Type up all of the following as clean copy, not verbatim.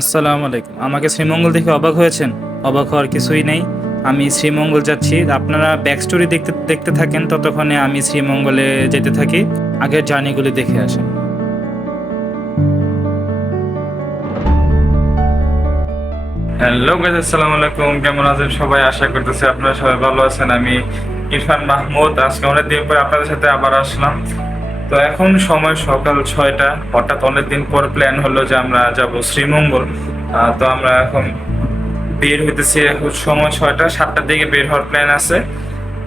আসসালামু আলাইকুম। আমাকে শ্রীমঙ্গল দেখে অবাক হয়েছেন? অবাক হওয়ার কিছুই নেই। আমি শ্রীমঙ্গল যাচ্ছি। আপনারা ব্যাক স্টোরি দেখতে দেখতে থাকেন, ততক্ষণে আমি শ্রীমঙ্গলে যেতে থাকি। আগের জার্নিগুলি দেখে আসেন। হ্যালো গাইস, আসসালামু আলাইকুম। কেমন আছেন সবাই? আশা করতেছি আপনারা সবাই ভালো আছেন। আমি ইরফান মাহমুদ। আজকে অনেকদিন পর আপনাদের সাথে আবার আসলাম। তো এখন সময় সকাল 6টা। হঠাৎ অনেকদিন পর প্ল্যান হলো যে আমরা যাব শ্রীমঙ্গল। তো আমরা এখন বের হইতেছি। এখন সময় 6টা, 7টার দিকে বের হওয়ার প্ল্যান আছে।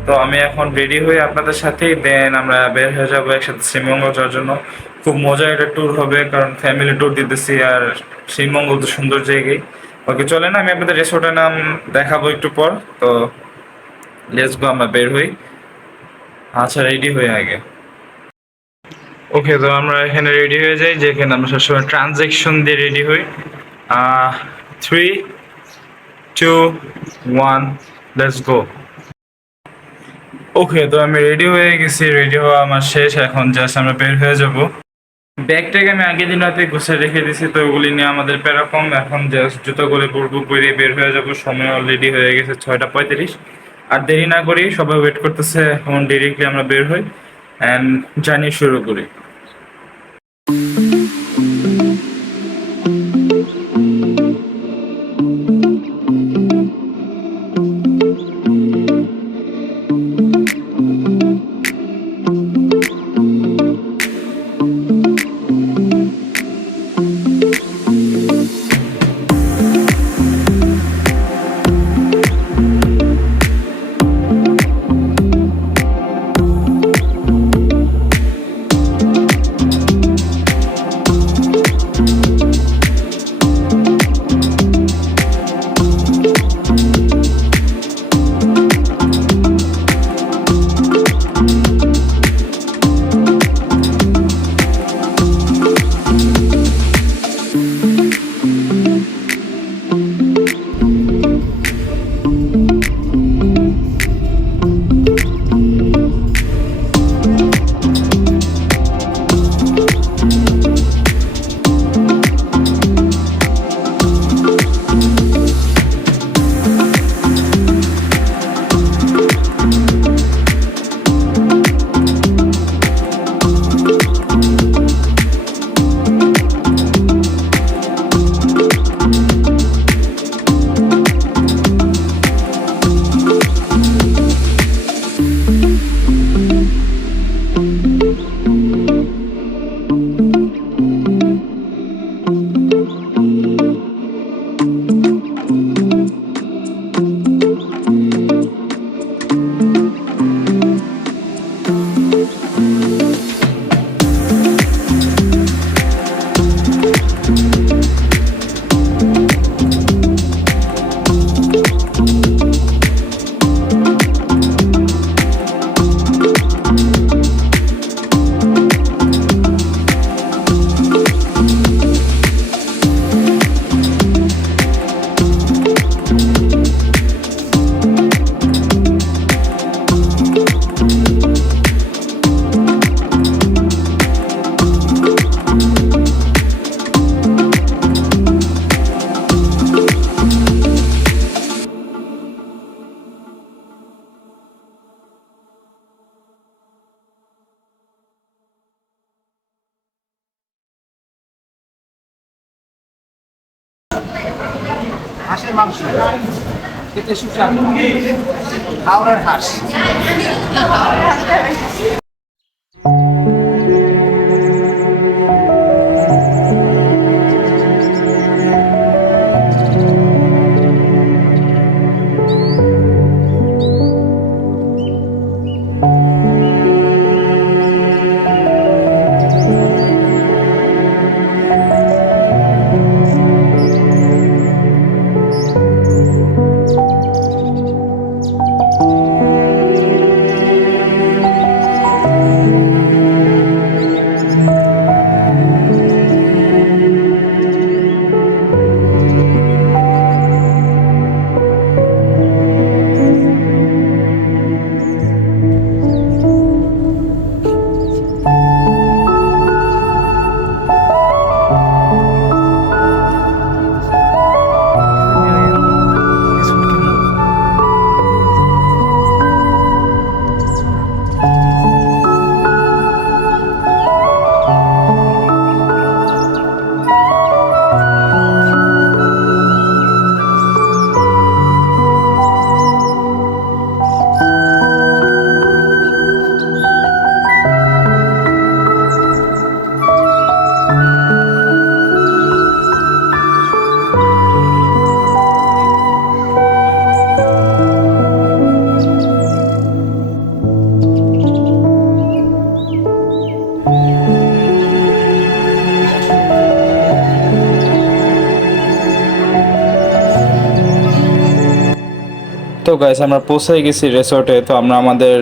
তো আমি এখন রেডি হয়ে আপনাদের সাথে দেন আমরা বের হয়ে যাবো একসাথে শ্রীমঙ্গল যাওয়ার জন্য। খুব মজার একটা ট্যুর হবে, কারণ ফ্যামিলি ট্যুর দিতেছি আর শ্রীমঙ্গল তো সুন্দর জায়গায়। ওকে চলেন, আমি আপনাদের রিসোর্টের নাম দেখাবো একটু পর। তো লেটস গো, আমরা বের হই। আচ্ছা, রেডি হয়ে আগে। ওকে, তো আমরা এখানে রেডি হয়ে যাই, যেখানে আমরা সবসময় ট্রানজেকশন দিয়ে রেডি হই। 3, 2, 1, লেটস গো। ওকে, তো আমি রেডি হয়ে গেছি। রেডি হওয়া আমার শেষ, এখন জাস্ট আমরা বের হয়ে যাব। ব্যাগটাকে আমি আগের দিন রাতে গুছিয়ে রেখে দিয়েছি, তো ওগুলি নিয়ে আমাদের প্যারাকম। এখন জাস্ট জুতো করে পরবো, পরে বের হয়ে যাব। সময় অলরেডি হয়ে গেছে 6টা 35। আর দেরি না করি, সবাই ওয়েট করতেছে, এখন ডিরেক্টলি আমরা বের হই অ্যান্ড জার্নি শুরু করি। হাঁসের মাংস, খেতে সুস্বাদু, হাওড়ার হাঁস। তো গাইস আমরা পৌঁছে গেছি রিসোর্টে। তো আমরা আমাদের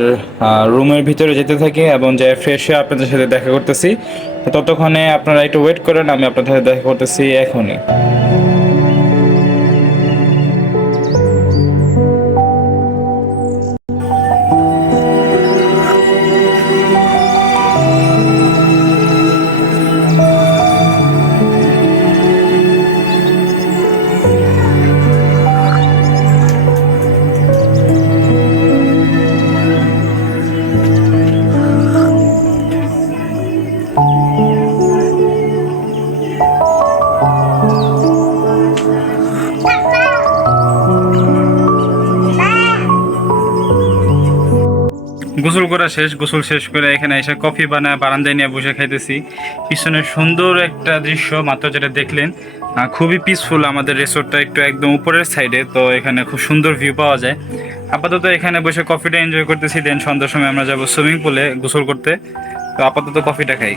রুমের ভিতরে যেতে থাকি এবং যে ফ্রেশ হয়ে আপনাদের সাথে দেখা করতেছি। তো ততক্ষণে আপনারা একটু ওয়েট করেন, আমি আপনাদের সাথে দেখা করতেছি এখনই। গোসল করা শেষ, গোসল শেষ করে এখানে এসে কফি বানায় বারান্দায় নিয়ে বসে খাইতেছি। পিছনে সুন্দর একটা দৃশ্য মাত্র যেটা দেখলেন, খুবই পিসফুল। আমাদের রিসোর্টটা একটু একদম উপরের সাইডে, তো এখানে খুব সুন্দর ভিউ পাওয়া যায়। আপাতত এখানে বসে কফিটা এনজয় করতেছি, দেন সন্ধ্যার সময় আমরা যাবো সুইমিং পুলে গোসল করতে। তো আপাতত কফিটা খাই।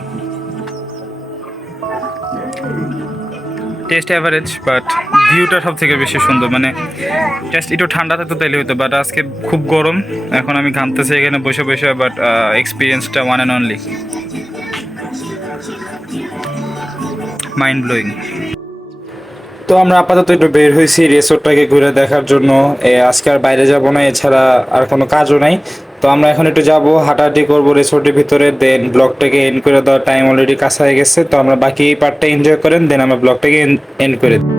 টেস্ট অ্যাভারেজ, বাট ভিউটা সব থেকে বেশি সুন্দর। মানে টেস্ট একটু ঠান্ডা থাকতো তাইলে হতো, বাট আজকে খুব গরম, এখন আমি ঘামতেছি এখানে বসে বসে। বাট এক্সপিরিয়েন্সটা one and only mind blowing. তো আমরা আপাতত একটু বের হয়েছি রিসোর্টটাকে ঘুরে দেখার জন্য। আজকে আর বাইরে যাব না, এছাড়া আর কোনো কাজও নাই। তো আমরা এখন একটু যাব, হাঁটাহাঁটি করবো রিসোর্টের ভিতরে, দেন ব্লগটাকে এন্ড করে দেওয়ার টাইম অলরেডি কাছে হয়ে গেছে। তো আমরা বাকি এই পার্টটা এনজয় করেন, দেন আমরা ব্লগটাকে এন্ড করে দিই।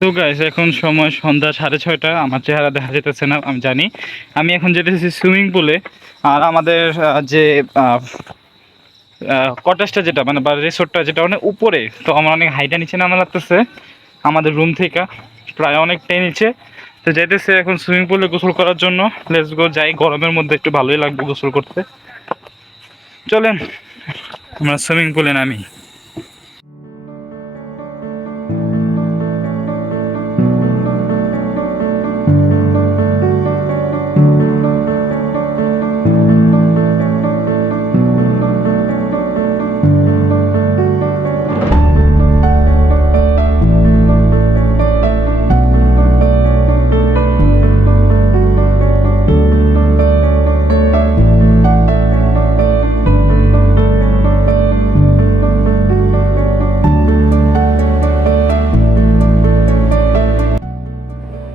তো গাইস এখন সময় সন্ধ্যা 6:30। আমার চেহারা দেখা যেতেছে না আমি জানি। আমি এখন যেতেছি সুইমিং পুলে। আর আমাদের যে কটেজটা যেটা মানে বা রিসোর্টটা যেটা অনেক উপরে, তো আমার অনেক হাইটা নিচে নামা লাগতেছে আমাদের রুম থেকে, প্রায় অনেকটাই নিচে। তো যেতেছে এখন সুইমিং পুলে গোসল করার জন্য। লেটস গো, যাই। গরমের মধ্যে একটু ভালোই লাগবে গোসল করতে। চলেন আমরা সুইমিং পুলে নামি।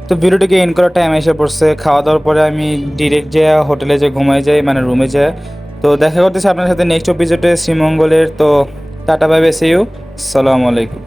তো ভিডিওটিকে এন্ড করার টাইম এসে পড়ছে। খাওয়া দাওয়ার পরে আমি ডিরেক্ট যে হোটেলে যে ঘুমাই যাই, মানে রুমে যাই। তো দেখা করতেছি আপনার সাথে নেক্সট এপিসোডে শ্রীমঙ্গলের। তো tata, bye bye, see you, আসসালামু আলাইকুম।